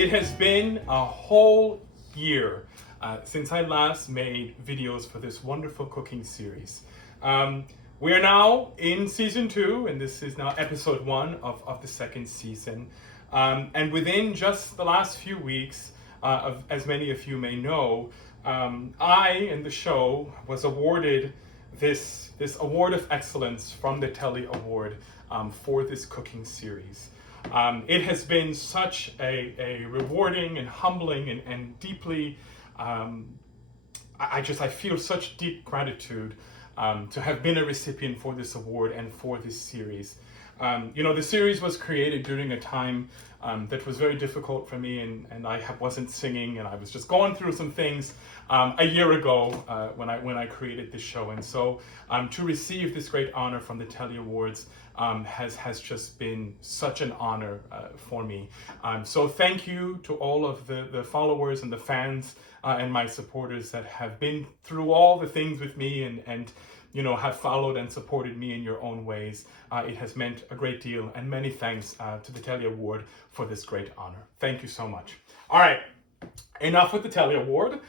It has been a whole year since I last made videos for this wonderful cooking series. We are now in season 2, and this is now episode 1 of the second season. And within just the last few weeks, as many of you may know, I and the show was awarded this award of excellence from the Telly Award for this cooking series. It has been such a rewarding and humbling and deeply, I feel such deep gratitude to have been a recipient for this award and for this series. The series was created during a time that was very difficult for me, and I wasn't singing, and I was just going through some things a year ago when I created this show. And so to receive this great honor from the Telly Awards has just been such an honor for me. So thank you to all of the followers and the fans and my supporters that have been through all the things with me and have followed and supported me in your own ways. It has meant a great deal, and many thanks to the Telly Award for this great honor. Thank you so much. All right, enough with the Telly Award.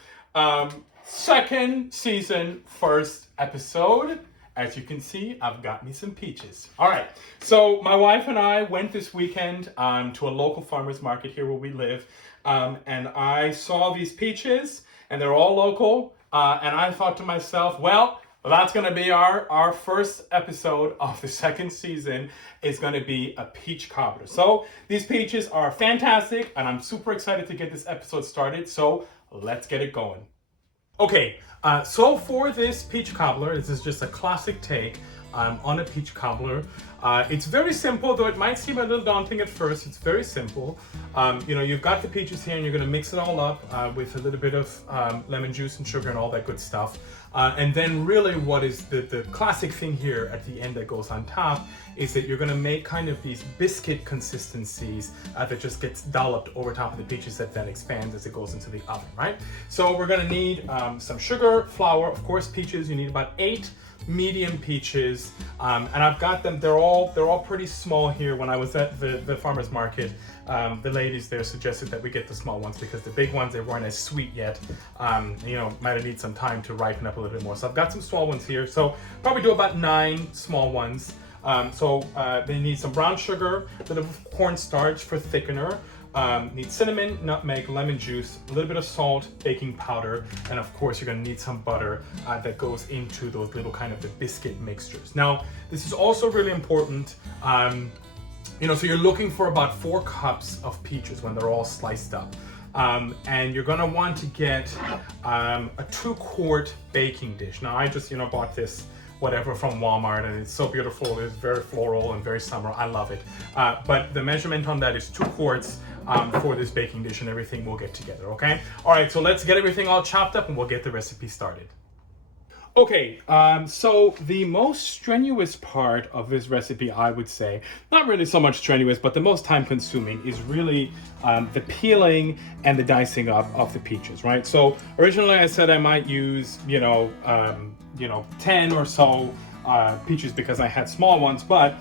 Second season, first episode. As you can see, I've got me some peaches. All right, so my wife and I went this weekend to a local farmer's market here where we live, and I saw these peaches, and they're all local, and I thought to myself, well, that's going to be our first episode of the second season. Is going to be a peach cobbler. So these peaches are fantastic, and I'm super excited to get this episode started. So let's get it going. Okay, so for this peach cobbler, this is just a classic take on a peach cobbler. It's very simple, though it might seem a little daunting at first. It's very simple. You've got the peaches here, and you're going to mix it all up with a little bit of lemon juice and sugar and all that good stuff. And then really what is the classic thing here at the end that goes on top is that you're going to make kind of these biscuit consistencies that just gets dolloped over top of the peaches that then expands as it goes into the oven, right? So we're going to need some sugar, flour, of course, peaches. You need about 8 medium peaches, and I've got them. They're all pretty small here. When I was at the farmer's market, the ladies there suggested that we get the small ones because the big ones, they weren't as sweet yet. Might need some time to ripen up a little bit more. So I've got some small ones here. So probably do about 9 small ones. They need some brown sugar, a little cornstarch for thickener. Need cinnamon, nutmeg, lemon juice, a little bit of salt, baking powder, and of course you're going to need some butter that goes into those little kind of the biscuit mixtures. Now, this is also really important. So you're looking for about 4 cups of peaches when they're all sliced up. And you're going to want to get a 2-quart baking dish. Now, I just, bought this from Walmart, and it's so beautiful. It's very floral and very summer. I love it. But the measurement on that is 2 quarts for this baking dish, and everything will get together, okay? All right, so let's get everything all chopped up and we'll get the recipe started. Okay, so the most strenuous part of this recipe, I would say, not really so much strenuous, but the most time consuming is really the peeling and the dicing up of the peaches, right? So originally I said I might use, 10 or so peaches because I had small ones, but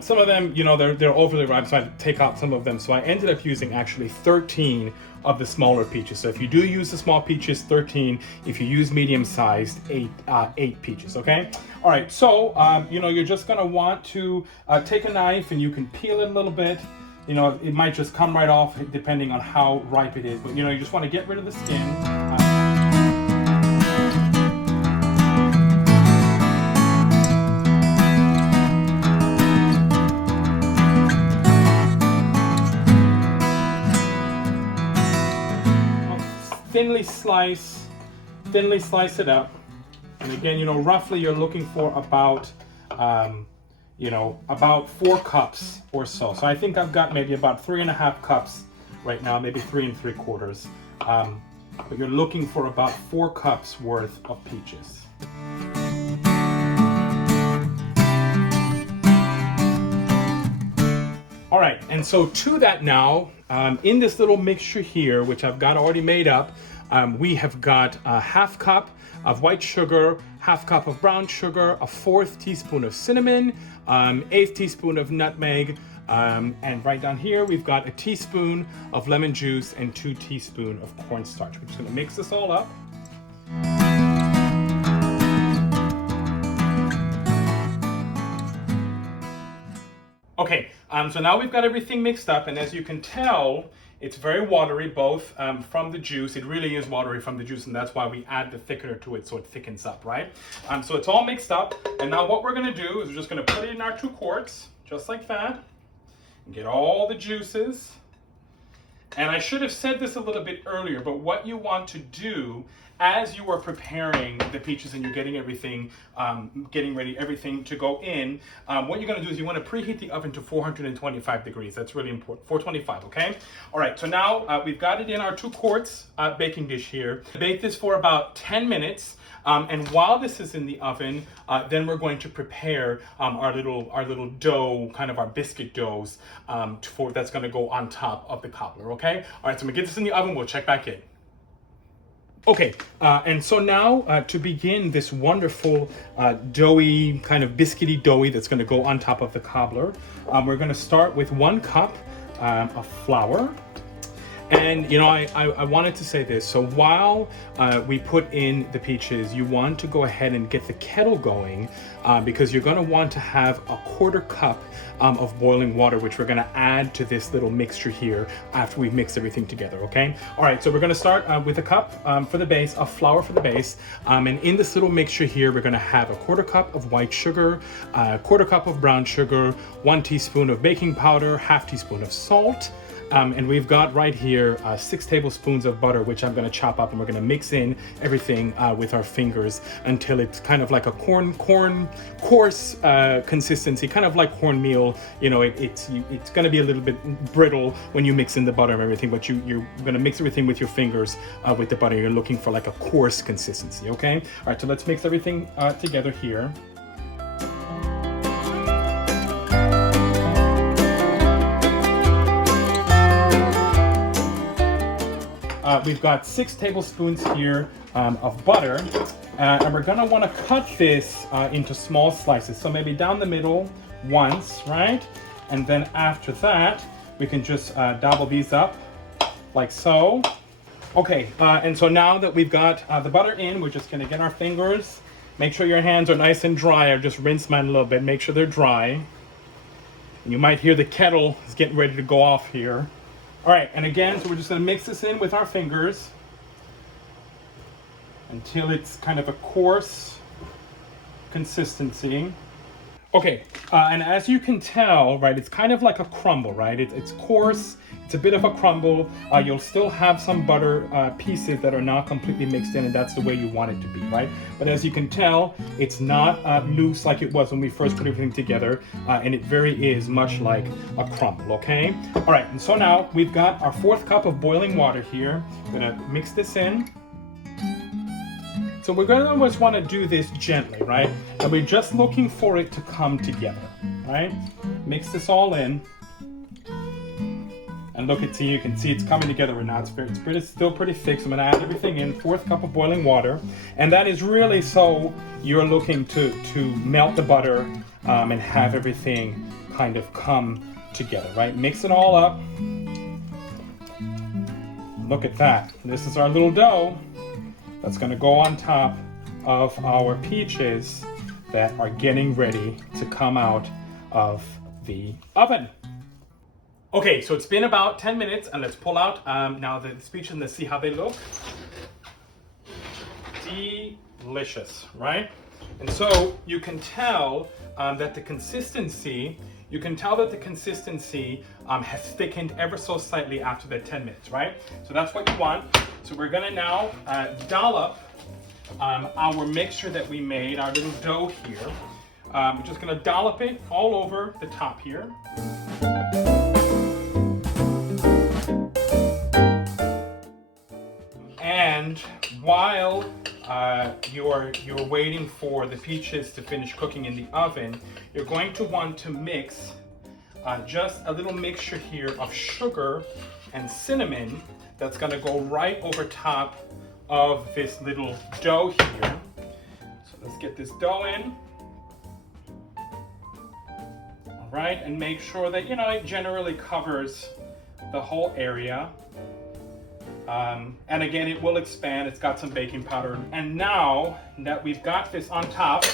some of them, they're overly ripe, so I had to take out some of them. So I ended up using actually 13 of the smaller peaches. So if you do use the small peaches, 13. If you use medium-sized, 8 peaches, okay? All right, so, you're just gonna want to take a knife, and you can peel it a little bit. It might just come right off depending on how ripe it is, but you just wanna get rid of the skin. Thinly slice it up, and again, roughly you're looking for about, about 4 cups or so. So I think I've got maybe about 3.5 cups right now, maybe 3 3/4. But you're looking for about 4 cups worth of peaches. All right, and so to that now, in this little mixture here, which I've got already made up, we have got a 1/2 cup of white sugar, 1/2 cup of brown sugar, a 1/4 teaspoon of cinnamon, 1/8 teaspoon of nutmeg, And right down here, we've got a teaspoon of lemon juice and 2 teaspoons of cornstarch. We're just gonna mix this all up. Okay, so now we've got everything mixed up, and as you can tell, it's very watery, both from the juice. It really is watery from the juice, and that's why we add the thickener to it so it thickens up, right? So it's all mixed up, and now what we're gonna do is we're just gonna put it in our 2 quarts, just like that, and get all the juices. And I should have said this a little bit earlier, but what you want to do as you are preparing the peaches and you're getting everything, getting ready, everything to go in, what you're gonna do is you wanna preheat the oven to 425 degrees. That's really important, 425, okay? All right, so now we've got it in our 2 quarts baking dish here. Bake this for about 10 minutes. And while this is in the oven, then we're going to prepare our little dough, kind of our biscuit doughs, that's gonna go on top of the cobbler, okay? All right, so I'm gonna get this in the oven, we'll check back in. Okay, and so now to begin this wonderful doughy, kind of biscuity doughy that's gonna go on top of the cobbler, we're gonna start with 1 cup of flour. And you know, I wanted to say this. So while we put in the peaches, you want to go ahead and get the kettle going because you're gonna want to have a 1/4 cup of boiling water, which we're gonna add to this little mixture here after we've mixed everything together, okay? All right, so we're gonna start with a cup for the base, of flour for the base. And in this little mixture here, we're gonna have a 1/4 cup of white sugar, a 1/4 cup of brown sugar, 1 teaspoon of baking powder, 1/2 teaspoon of salt, and we've got right here 6 tablespoons of butter, which I'm gonna chop up, and we're gonna mix in everything with our fingers until it's kind of like a coarse consistency, kind of like cornmeal. You know, it's gonna be a little bit brittle when you mix in the butter and everything, but you're gonna mix everything with your fingers with the butter. You're looking for like a coarse consistency, okay? All right, so let's mix everything together here. We've got 6 tablespoons here of butter, and we're gonna wanna cut this into small slices. So maybe down the middle once, right? And then after that, we can just dabble these up like so. Okay, and so now that we've got the butter in, we're just gonna get our fingers. Make sure your hands are nice and dry, or just rinse mine a little bit. Make sure they're dry. You might hear the kettle is getting ready to go off here. All right, and again, so we're just gonna mix this in with our fingers until it's kind of a coarse consistency. Okay, and as you can tell, right, it's kind of like a crumble, right? It's coarse, it's a bit of a crumble. You'll still have some butter pieces that are not completely mixed in, and that's the way you want it to be, right? But as you can tell, it's not loose like it was when we first put everything together, and it very is much like a crumble, okay? All right, and so now we've got our 4th cup of boiling water here. I'm gonna mix this in. So we're going to always want to do this gently, right? And we're just looking for it to come together, right? Mix this all in. And look, you can see it's coming together right now. It's still pretty thick, so I'm going to add everything in. 4th cup of boiling water. And that is really so you're looking to melt the butter and have everything kind of come together, right? Mix it all up. Look at that. This is our little dough that's going to go on top of our peaches that are getting ready to come out of the oven. Okay, so it's been about 10 minutes, and let's pull out now the peaches and let's see how they look. Delicious, right? And so you can tell that the consistency has thickened ever so slightly after the 10 minutes, right? So that's what you want. So we're gonna now dollop our mixture that we made, our little dough here. We're just gonna dollop it all over the top here. And while you're waiting for the peaches to finish cooking in the oven, you're going to want to mix just a little mixture here of sugar and cinnamon that's going to go right over top of this little dough here. So let's get this dough in. All right, and make sure that, it generally covers the whole area. And again, it will expand. It's got some baking powder. And now that we've got this on top,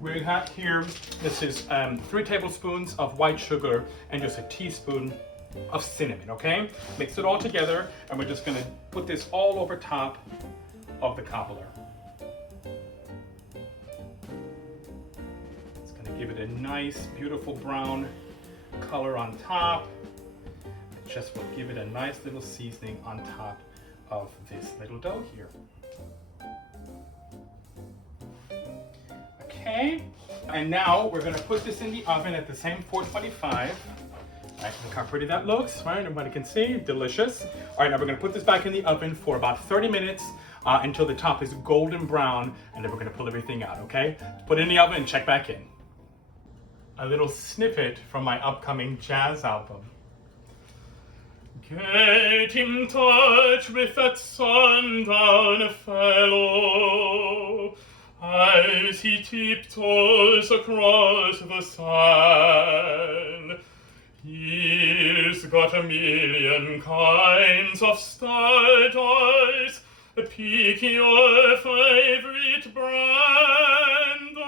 we have here, this is 3 tablespoons of white sugar and just a teaspoon of cinnamon, okay? Mix it all together, and we're just gonna put this all over top of the cobbler. It's gonna give it a nice, beautiful brown color on top. It just will give it a nice little seasoning on top of this little dough here. Okay, and now we're gonna put this in the oven at the same 425. All right, look how pretty that looks, right? Everybody can see, delicious. All right, now we're gonna put this back in the oven for about 30 minutes until the top is golden brown, and then we're gonna pull everything out, okay? Put it in the oven and check back in. A little snippet from my upcoming jazz album. Get in touch with that sundown fellow as he tiptoes across the sand. He's got a million kinds of stardust. Pick your favorite brand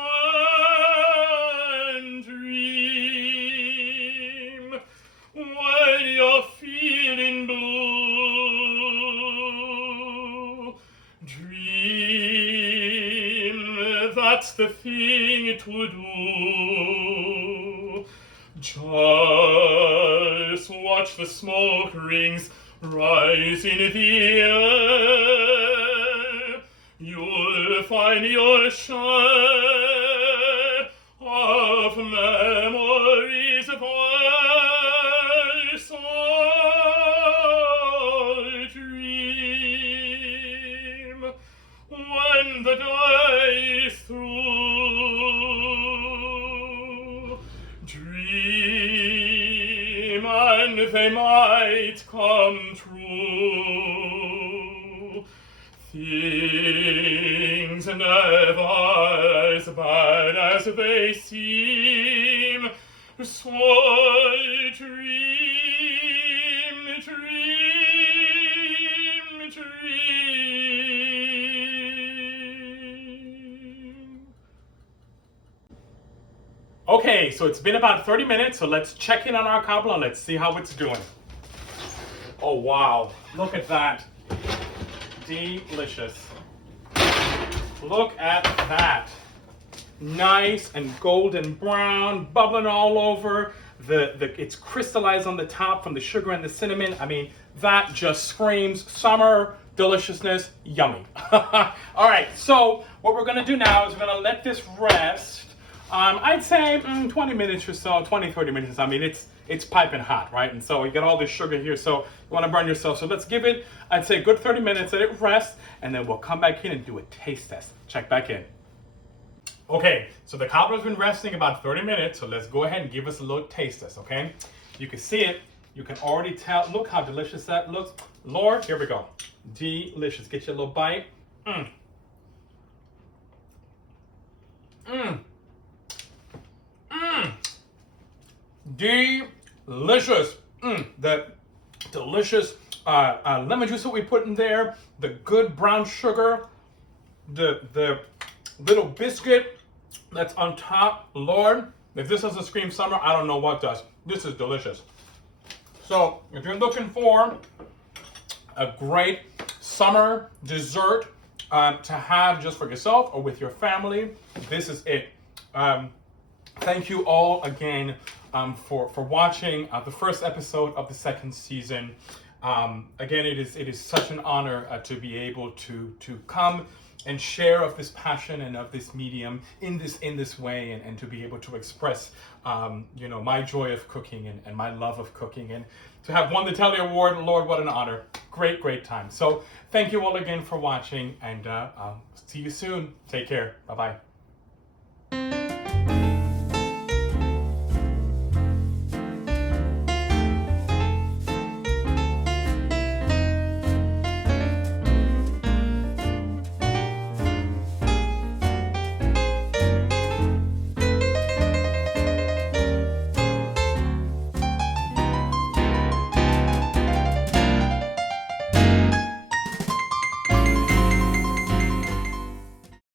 and dream when you're feeling blue. Dream, that's the thing to do. Just watch the smoke rings rise in the air. You'll find your share of memories of our dream. When the day is through, dream and they might come true. Things never as bad as they seem. So dream, dream, dream. Okay, so it's been about 30 minutes, so let's check in on our cobbler and let's see how it's doing. Oh wow, look at that. Delicious. Look at that. Nice and golden brown, bubbling all over. It's crystallized on the top from the sugar and the cinnamon. I mean, that just screams summer deliciousness, yummy. All right, so what we're gonna do now is we're gonna let this rest. I'd say 20 minutes or so, 20, 30 minutes. I mean, it's piping hot, right? And so you get all this sugar here, so you wanna burn yourself. So let's give it, I'd say, a good 30 minutes, let it rest, and then we'll come back in and do a taste test. Check back in. Okay, so the cobbler's been resting about 30 minutes, so let's go ahead and give us a little taste test, okay? You can see it, you can already tell, look how delicious that looks. Lord, here we go. Delicious, get your little bite. Delicious. The delicious lemon juice that we put in there, the good brown sugar, the little biscuit that's on top. Lord, if this doesn't scream summer, I don't know what does. This is delicious. So if you're looking for a great summer dessert to have just for yourself or with your family, this is it. Thank you all again for watching the first episode of the second season. Again, it is such an honor to be able to come and share of this passion and of this medium in this way, and to be able to express my joy of cooking and my love of cooking, and to have won the Telly Award. Lord, what an honor. Great time. So thank you all again for watching, and I'll see you soon. Take care. Bye-bye.